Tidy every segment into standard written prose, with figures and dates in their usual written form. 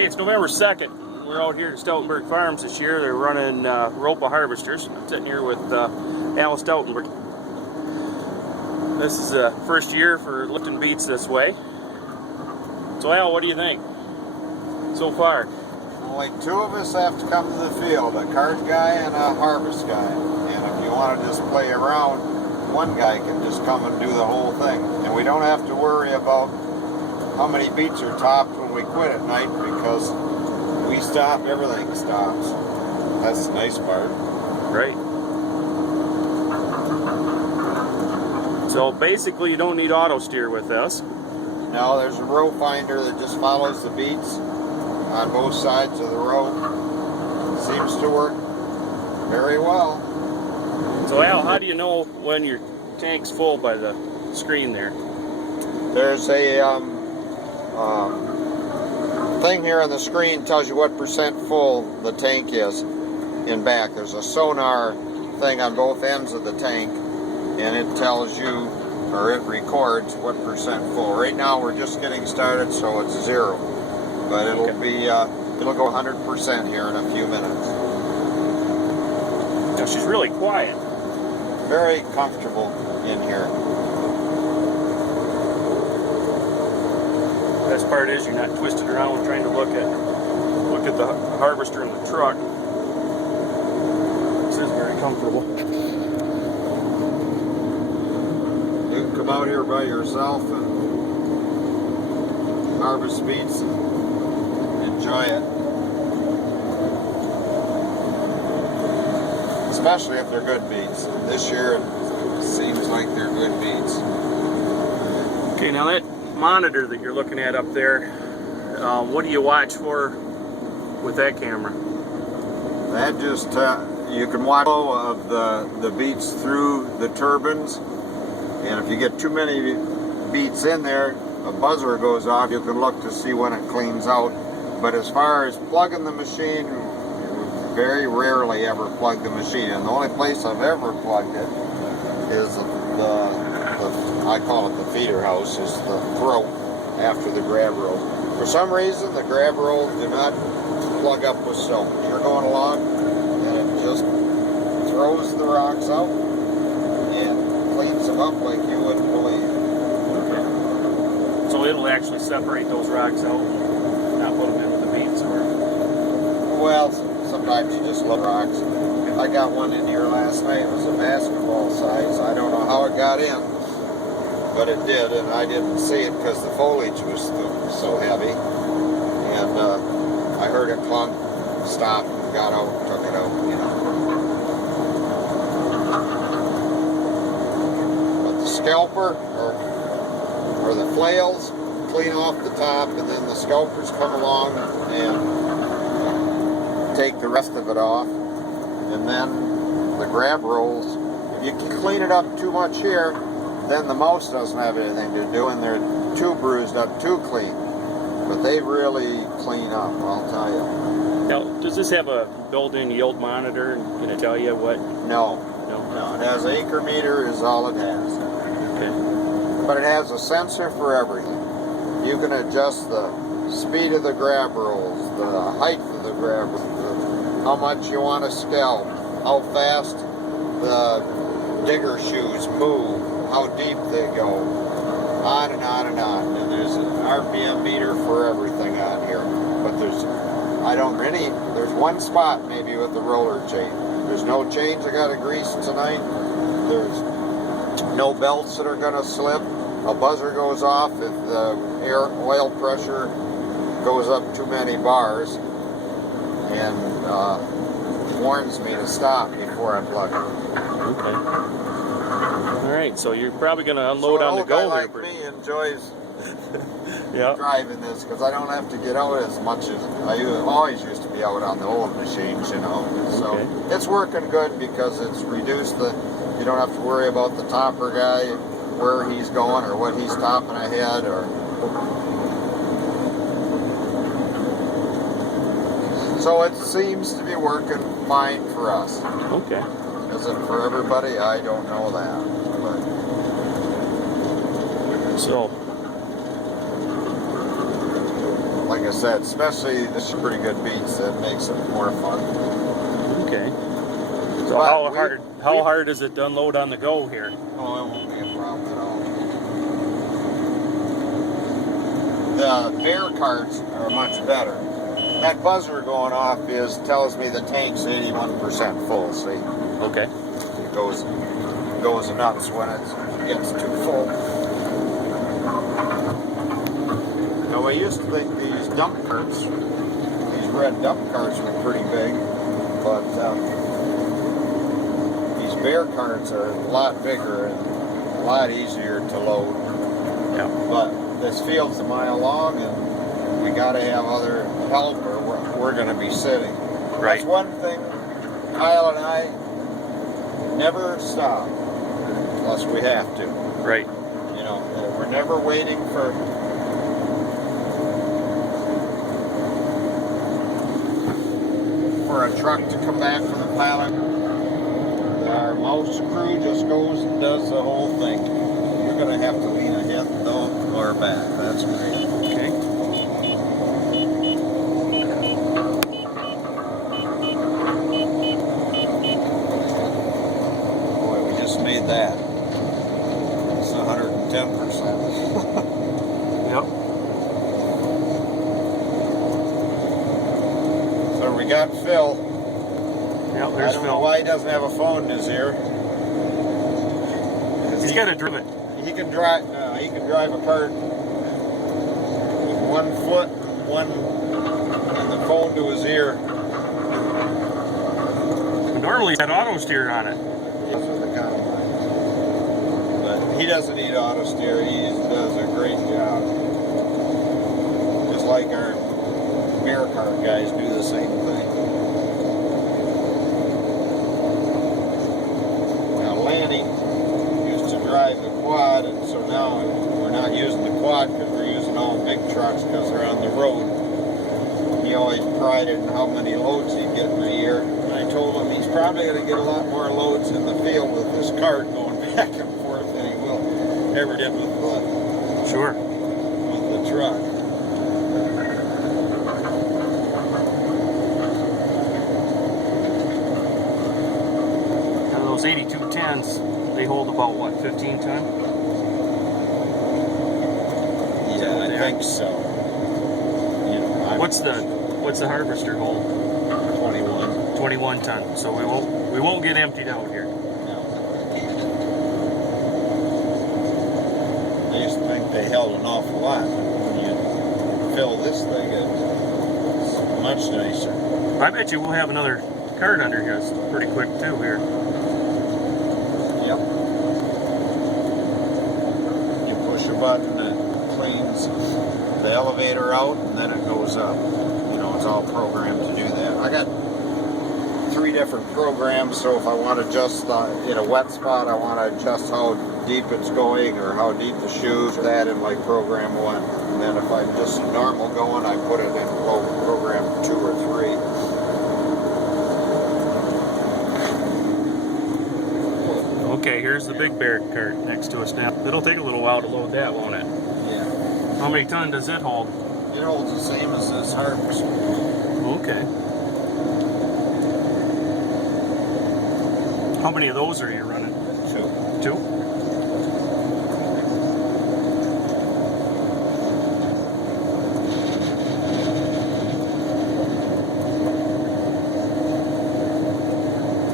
Okay, it's November 2nd. We're out here at Stoutenburg Farms this year. They're running Ropa harvesters. I'm sitting here with Al Stoutenburg. This is the first year for lifting beets this way. So Al, what do you think so far? Only two of us have to come to the field, a cart guy and a harvest guy. And if you want to just play around, one guy can just come and do the whole thing. And we don't have to worry about how many beets are topped when we quit at night, because we stop, everything stops. That's the nice part. Right. So basically you don't need auto steer with this. No, there's a row finder that just follows the beets on both sides of the row. Seems to work very well. So Al, how do you know when your tank's full by the screen there? There's a thing here on the screen tells you what percent full the tank is in back. There's a sonar thing on both ends of the tank, and it tells you, or it records what percent full. Right now we're just getting started, so it's 0, but it'll be it'll go 100% here in a few minutes. Now she's really quiet. Very comfortable in here. Best part is you're not twisted around trying to look at the harvester in the truck. This is very comfortable. You can come out here by yourself and harvest beets and enjoy it. Especially if they're good beets. This year it seems like they're good beets. Okay, now that monitor that you're looking at up there, what do you watch for with that camera? That just, you can watch the flow of the beets through the turbines, and if you get too many beets in there, a buzzer goes off. You can look to see when it cleans out. But as far as plugging the machine, very rarely ever plug the machine. And the only place I've ever plugged it is I call it the feeder house, is the throat after the grab roll. For some reason, the grab rolls do not plug up with soap. You're going along, and it just throws the rocks out and cleans them up like you wouldn't believe. Okay. So it'll actually separate those rocks out, not put them in with the beets, or? Well, sometimes you just let rocks. I got one in here last night. It was a basketball size. I don't know how it got in, but it did, and I didn't see it because the foliage was so heavy. And I heard it clunk, stopped, got out, took it out, you know. But the scalper or the flails clean off the top, and then the scalpers come along and take the rest of it off. And then the grab rolls, if you clean it up too much here, then the mouse doesn't have anything to do, and they're too bruised up, too clean. But they really clean up, I'll tell you. Now, does this have a built-in yield monitor? Can it tell you what? No. It has an acre meter is all it has. Okay. But it has a sensor for everything. You can adjust the speed of the grab rolls, the height of the grab rolls, how much you want to scalp, how fast the digger shoes move, how deep they go, on and on and on. And there's an RPM meter for everything on here. But there's one spot maybe with the roller chain. There's no chains that got to grease tonight. There's no belts that are going to slip. A buzzer goes off if the oil pressure goes up too many bars, and warns me to stop before I plug it. Okay. All right, so you're probably going to unload on the go here. A guy like me enjoys yeah. driving this, because I don't have to get out as much as I always used to be out on the old machines, you know. So it's working good because it's reduced you don't have to worry about the topper guy, where he's going or what he's topping ahead, or. So it seems to be working fine for us. Okay. Is it for everybody? I don't know that. But. So, Like Like I said, especially this is pretty good beets, that makes it more fun. Okay. So But how hard is it to unload on the go here? Oh, it won't be a problem at all. The bear carts are much better. That buzzer going off tells me the tank's 81% full. See, Okay. it goes nuts when it gets too full. Now I used to think these dump carts, these red dump carts, were pretty big, but these bear carts are a lot bigger and a lot easier to load. Yeah. But this field's a mile long, and we got to have other help, or we're going to be sitting. Right. That's one thing. Kyle and I never stop unless we have to. Right. You know, we're never waiting for a truck to come back from the pilot. Our mouse crew just goes and does the whole thing. You're going to have to lean ahead though, or back. That's great. Okay. Boy, we just made that. It's 110%. Yep. So we got Phil. Yep, I there's don't know Phil. why he doesn't have a phone in his ear. He's got to drive it. He can drive. No, he can drive a cart with one foot and the phone to his ear. Normally, it's had auto steer on it. This is the combine. But he doesn't need auto steer. He does a great job. Just like our bear cart guys do the same thing. Now Lanny used to drive the quad, and so now we're not using the quad because we're using all big trucks because they're on the road. He always prided in how many loads he'd get in a year. And I told him he's probably going to get a lot more loads in the field with this cart going back and forth than he will ever did with Sure. the truck. And those 8210s, they hold about what, 15 ton? Yeah, I think so. You know, What's the harvester hold? 21. 21 ton. So we won't get emptied out here. No. I used to think they held an awful lot. When you fill this thing, it's much nicer. I bet you we'll have another cart under here. It's pretty quick too here. Yep. You push a button, it cleans the elevator out, and then it goes up. You know, it's all programmed to do that. I got 3 different programs, so if I want to adjust in a wet spot, I want to adjust how deep it's going or how deep the shoes are. That in like program 1. And then if I'm just normal going, I put it in program 2 or 3. Okay, here's the big bear cart next to us now. It'll take a little while to load that, won't it? Yeah. How many ton does it hold? It holds the same as this harvester. Okay. How many of those are you running? 2. 2?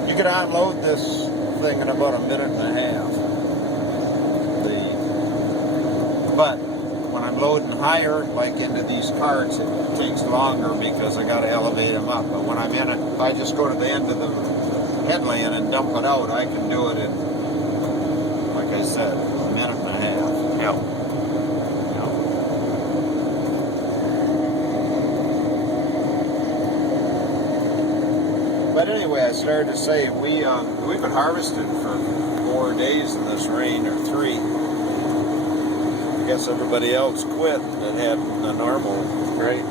You can unload this thing in about a minute and a half. But when I'm loading higher, like into these carts, it takes longer because I got to elevate them up. But when I'm in it, if I just go to the end of the headland and dump it out, I can do it in, like I said, a minute and a half. Yeah. But anyway, I started to say we've been harvesting for 4 days in this rain, or 3. I guess everybody else quit that had the normal. Right.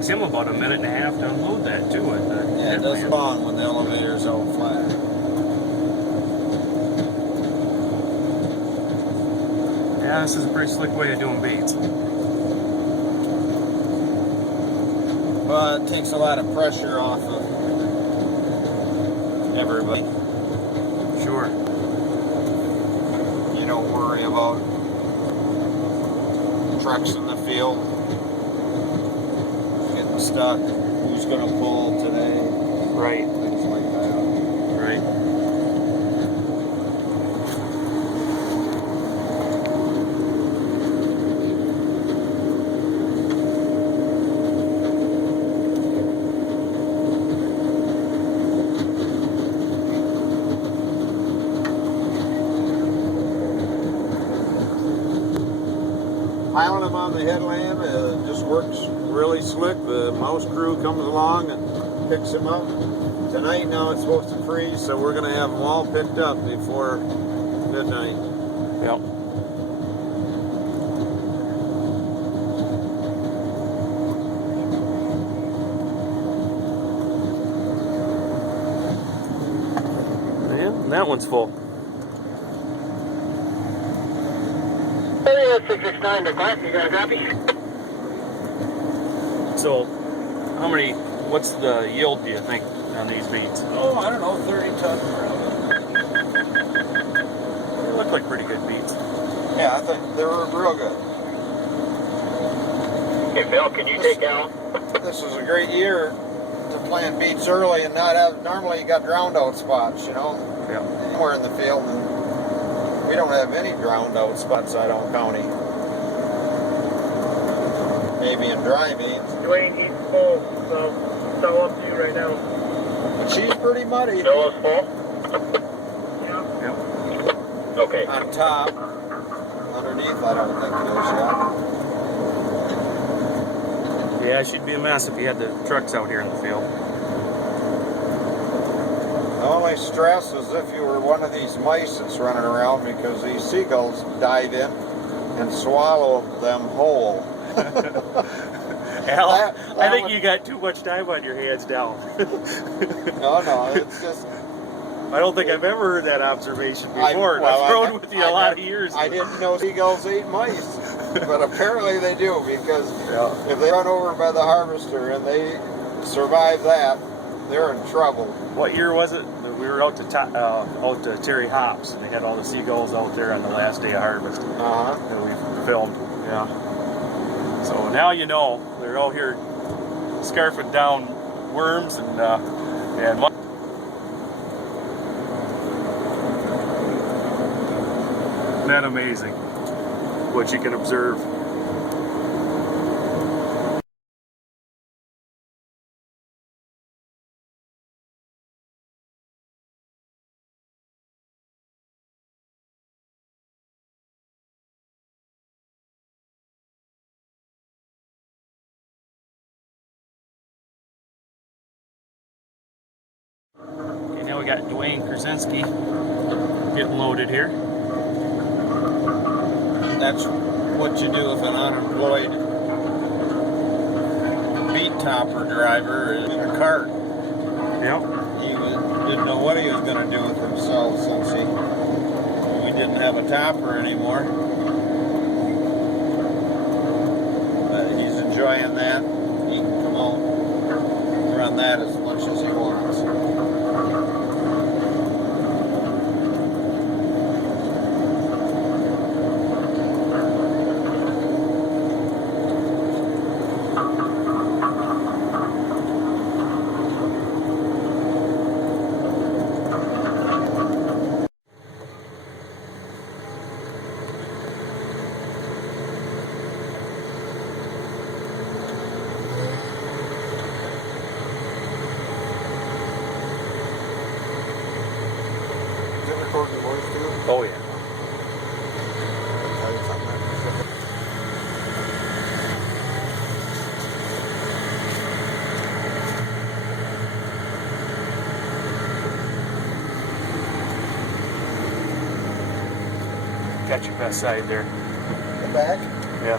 takes him about a minute and a half to unload that too. At the Yeah, it doesn't long when the elevator's out flat. Yeah, this is a pretty slick way of doing beets. Well, it takes a lot of pressure off of everybody. Sure. You don't worry about trucks in the field getting stuck. Who's going to pull today? Right. Things like that. Right. Piling them on the headland just works really slick. The mouse crew comes along and picks them up. Tonight now it's supposed to freeze, so we're going to have them all picked up before midnight. Yep. And that one's full. 669 to class, you got a copy? So, how many? What's the yield, do you think, on these beets? Oh, I don't know, 30 tons. They look like pretty good beets. Yeah, I think they were real good. Hey, Phil, can you take down? This is a great year to plant beets early and not have, normally you got drowned out spots, you know? Yeah. We're in the field and we don't have any drowned out spots out on county. Maybe in dry beans. Dwayne, he's full, so it's all up to you right now. But she's pretty muddy. Phil is full? Yeah. Yep. Okay. On top. Underneath, I don't think it is yet. Yeah, she'd be a mess if you had the trucks out here in the field. The only stress is if you were one of these mice that's running around because these seagulls dive in and swallow them whole. Al, That I think would- you got too much time on your hands now. No, it's just... I don't think I've ever heard that observation before. and I've grown with you a lot of years. I didn't know seagulls ate mice, but apparently they do because Yeah. if they run over by the harvester and they survive that, they're in trouble. What year was it? We were out to Terry Hops, and they had all the seagulls out there on the last day of harvest Uh-huh. that we filmed. Yeah. So now you know they're out here scarfing down worms and isn't that amazing what you can observe. Okay, now we got Dwayne Krasinski getting loaded here. That's what you do if an unemployed beet topper driver is in a cart. Yep. Didn't know what he was going to do with himself since we didn't have a topper anymore. He's enjoying that. He can come out and run that as much as he wants. Oh yeah. Got your best side there. The back? Yeah.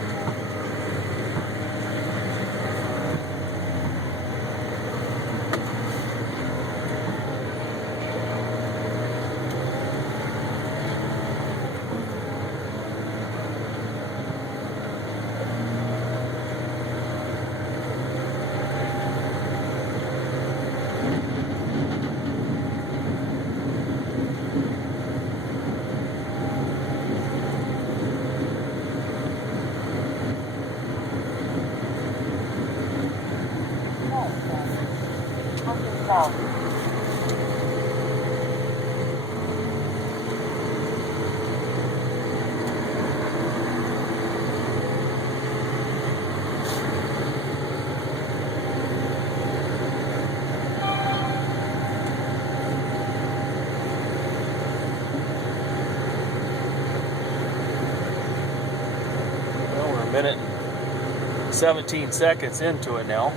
minute 17 seconds into it now.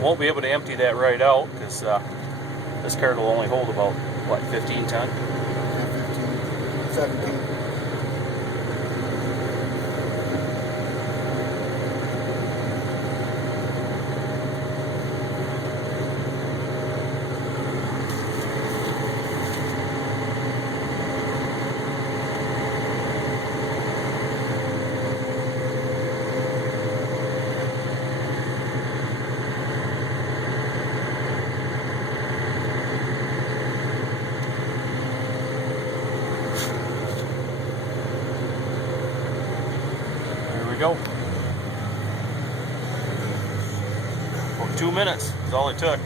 Won't be able to empty that right out because this cart will only hold about, what, 15 ton? 15, 17. There we go. Well, 2 minutes is all it took.